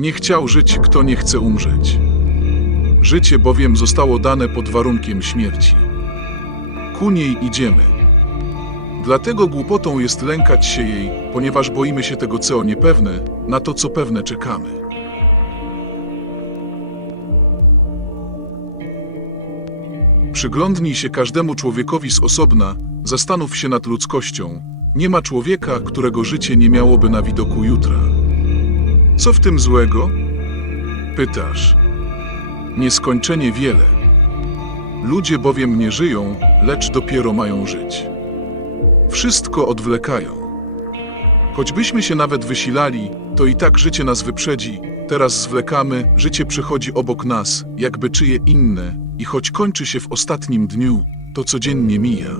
Nie chciał żyć, kto nie chce umrzeć. Życie bowiem zostało dane pod warunkiem śmierci. Ku niej idziemy. Dlatego głupotą jest lękać się jej, ponieważ boimy się tego, co niepewne, na to, co pewne czekamy. Przyglądnij się każdemu człowiekowi z osobna, zastanów się nad ludzkością. Nie ma człowieka, którego życie nie miałoby na widoku jutra. Co w tym złego? Pytasz. Nieskończenie wiele. Ludzie bowiem nie żyją, lecz dopiero mają żyć. Wszystko odwlekają. Choćbyśmy się nawet wysilali, to i tak życie nas wyprzedzi. Teraz zwlekamy, życie przechodzi obok nas, jakby czyje inne, i choć kończy się w ostatnim dniu, to codziennie mija.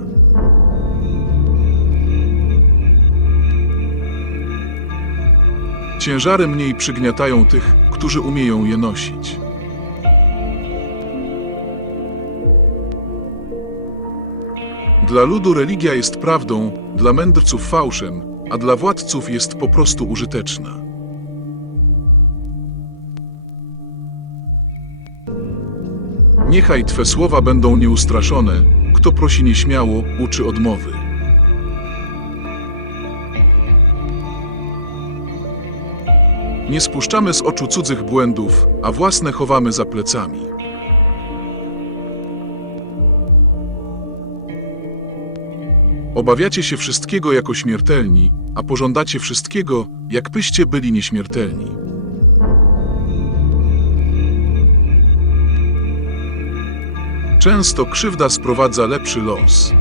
Ciężary mniej przygniatają tych, którzy umieją je nosić. Dla ludu religia jest prawdą, dla mędrców fałszem, a dla władców jest po prostu użyteczna. Niechaj Twe słowa będą nieustraszone, kto prosi nieśmiało, uczy odmowy. Nie spuszczamy z oczu cudzych błędów, a własne chowamy za plecami. Obawiacie się wszystkiego jako śmiertelni, a pożądacie wszystkiego, jakbyście byli nieśmiertelni. Często krzywda sprowadza lepszy los.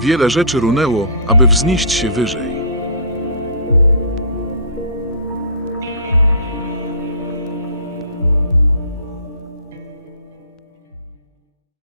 Wiele rzeczy runęło, aby wznieść się wyżej.